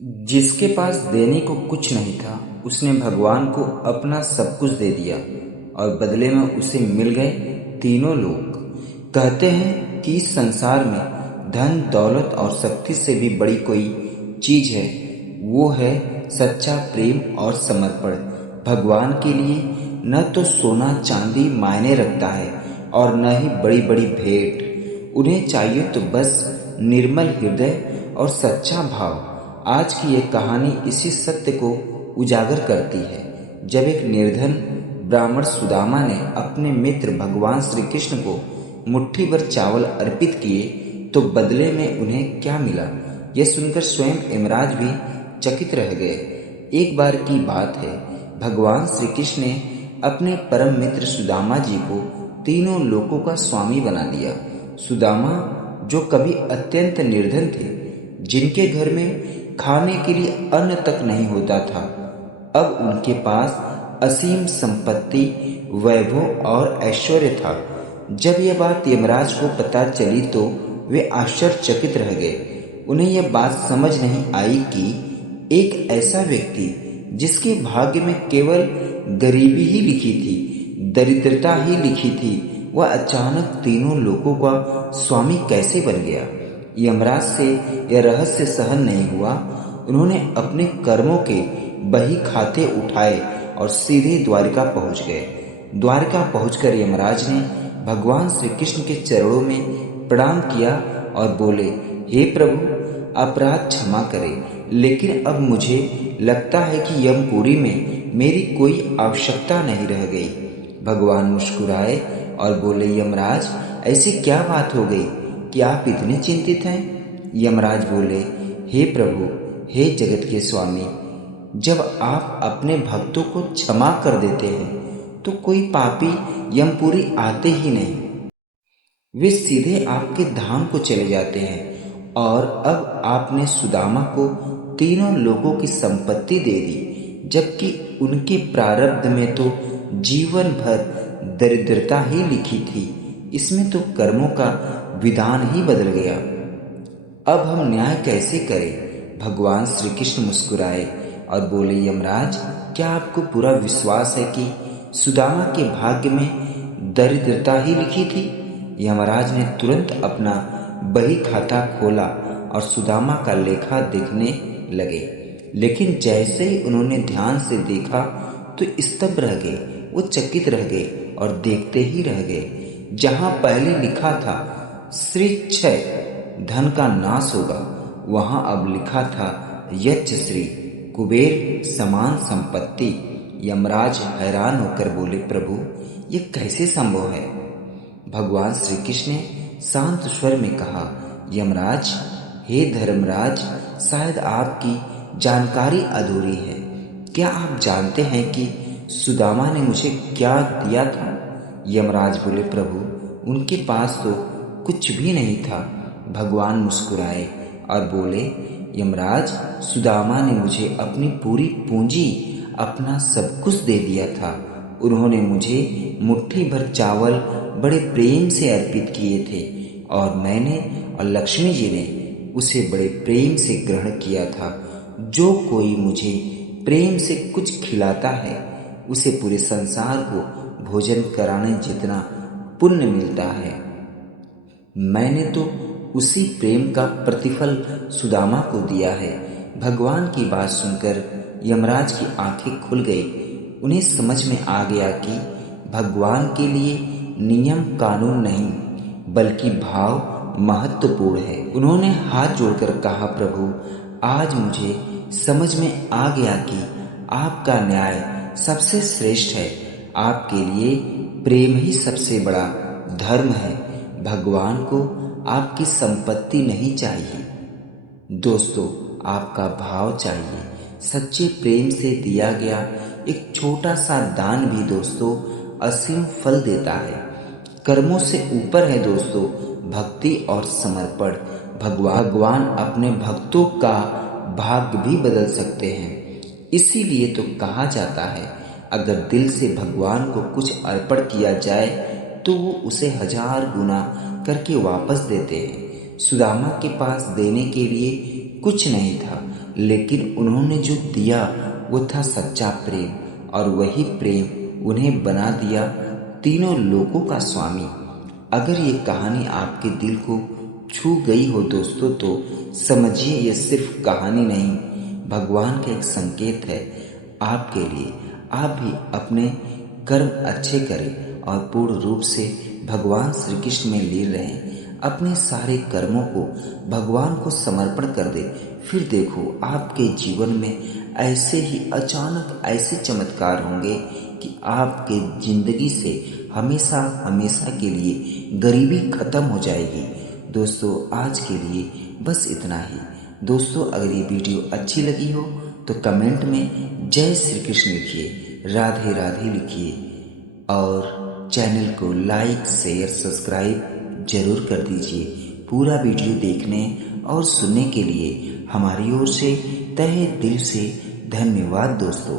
जिसके पास देने को कुछ नहीं था, उसने भगवान को अपना सब कुछ दे दिया और बदले में उसे मिल गए तीनों लोक। कहते हैं कि इस संसार में धन, दौलत और शक्ति से भी बड़ी कोई चीज है, वो है सच्चा प्रेम और समर्पण। भगवान के लिए न तो सोना चांदी मायने रखता है और न ही बड़ी बड़ी भेंट। उन्हें चाहिए तो बस निर्मल हृदय और सच्चा भाव। आज की ये कहानी इसी सत्य को उजागर करती है। जब एक निर्धन ब्राह्मण सुदामा ने अपने मित्र भगवान श्री कृष्ण को मुट्ठी भर चावल अर्पित किए तो बदले में उन्हें क्या मिला, यह सुनकर स्वयं यमराज भी चकित रह गए। एक बार की बात है, भगवान श्री कृष्ण ने अपने परम मित्र सुदामा जी को तीनों लोकों का स्वामी बना दिया। सुदामा जो कभी अत्यंत निर्धन थे, जिनके घर में खाने के लिए अन्न तक नहीं होता था, अब उनके पास असीम संपत्ति, वैभव और ऐश्वर्य था। जब यह बात यमराज को पता चली तो वे आश्चर्यचकित रह गए। उन्हें यह बात समझ नहीं आई कि एक ऐसा व्यक्ति जिसके भाग्य में केवल गरीबी ही लिखी थी, दरिद्रता ही लिखी थी, वह अचानक तीनों लोगों का स्वामी कैसे बन गया। यमराज से यह रहस्य सहन नहीं हुआ। उन्होंने अपने कर्मों के बही खाते उठाए और सीधे द्वारिका पहुंच गए। द्वारिका पहुंचकर यमराज ने भगवान श्री कृष्ण के चरणों में प्रणाम किया और बोले, हे प्रभु, अपराध क्षमा करें, लेकिन अब मुझे लगता है कि यमपुरी में मेरी कोई आवश्यकता नहीं रह गई। भगवान मुस्कुराए और बोले, यमराज, ऐसी क्या बात हो गई कि आप इतने चिंतित हैं? यमराज बोले, हे प्रभु, हे जगत के स्वामी, जब आप अपने भक्तों को क्षमा कर देते हैं तो कोई पापी यमपुरी आते ही नहीं, वे सीधे आपके धाम को चले जाते हैं। और अब आपने सुदामा को तीनों लोगों की संपत्ति दे दी, जबकि उनके प्रारब्ध में तो जीवन भर दरिद्रता ही लिखी थी। इसमें तो कर्मों का विधान ही बदल गया। अब हम न्याय कैसे करें? भगवान श्री कृष्ण मुस्कुराए और बोले, यमराज, क्या आपको पूरा विश्वास है कि सुदामा के भाग्य में दरिद्रता ही लिखी थी? यमराज ने तुरंत अपना बही खाता खोला और सुदामा का लेखा देखने लगे। लेकिन जैसे ही उन्होंने ध्यान से देखा तो स्तब्ध रह गए। वो चकित रह गए और देखते ही रह गए। जहां पहले लिखा था श्री क्षय, धन का नाश होगा, वहां अब लिखा था यच्च श्री, कुबेर समान संपत्ति। यमराज हैरान होकर बोले, प्रभु, ये कैसे संभव है? भगवान श्री कृष्ण ने शांत स्वर में कहा, यमराज, हे धर्मराज, शायद आपकी जानकारी अधूरी है। क्या आप जानते हैं कि सुदामा ने मुझे क्या दिया था? यमराज बोले, प्रभु, उनके पास तो कुछ भी नहीं था। भगवान मुस्कुराए और बोले, यमराज, सुदामा ने मुझे अपनी पूरी पूंजी, अपना सब कुछ दे दिया था। उन्होंने मुझे मुट्ठी भर चावल बड़े प्रेम से अर्पित किए थे और मैंने और लक्ष्मी जी ने उसे बड़े प्रेम से ग्रहण किया था। जो कोई मुझे प्रेम से कुछ खिलाता है, उसे पूरे संसार को भोजन कराने जितना पुण्य मिलता है। मैंने तो उसी प्रेम का प्रतिफल सुदामा को दिया है। भगवान की बात सुनकर यमराज की आंखें खुल गई। उन्हें समझ में आ गया कि भगवान के लिए नियम कानून नहीं, बल्कि भाव महत्वपूर्ण है। उन्होंने हाथ जोड़कर कहा, प्रभु, आज मुझे समझ में आ गया कि आपका न्याय सबसे श्रेष्ठ है। आपके लिए प्रेम ही सबसे बड़ा धर्म है। भगवान को आपकी संपत्ति नहीं चाहिए दोस्तों, आपका भाव चाहिए। सच्चे प्रेम से दिया गया एक छोटा सा दान भी दोस्तों असीम फल देता है। कर्मों से ऊपर है दोस्तों भक्ति और समर्पण। भगवान अपने भक्तों का भाग्य भी बदल सकते हैं। इसीलिए तो कहा जाता है, अगर दिल से भगवान को कुछ अर्पण किया जाए तो वो उसे 1000 गुना करके वापस देते हैं। सुदामा के पास देने के लिए कुछ नहीं था, लेकिन उन्होंने जो दिया वो था सच्चा प्रेम, और वही प्रेम उन्हें बना दिया तीनों लोकों का स्वामी। अगर ये कहानी आपके दिल को छू गई हो दोस्तों, तो समझिए ये सिर्फ कहानी नहीं, भगवान का एक संकेत है आपके लिए। आप भी अपने कर्म अच्छे करें और पूर्ण रूप से भगवान श्री कृष्ण में लीन रहें। अपने सारे कर्मों को भगवान को समर्पण कर दे, फिर देखो आपके जीवन में ऐसे ही अचानक ऐसे चमत्कार होंगे कि आपके जिंदगी से हमेशा हमेशा के लिए गरीबी खत्म हो जाएगी। दोस्तों आज के लिए बस इतना ही। दोस्तों अगर ये वीडियो अच्छी लगी हो तो कमेंट में जय श्री कृष्ण लिखिए, राधे राधे लिखिए, और चैनल को लाइक शेयर सब्सक्राइब जरूर कर दीजिए। पूरा वीडियो देखने और सुनने के लिए हमारी ओर से तहे दिल से धन्यवाद दोस्तों।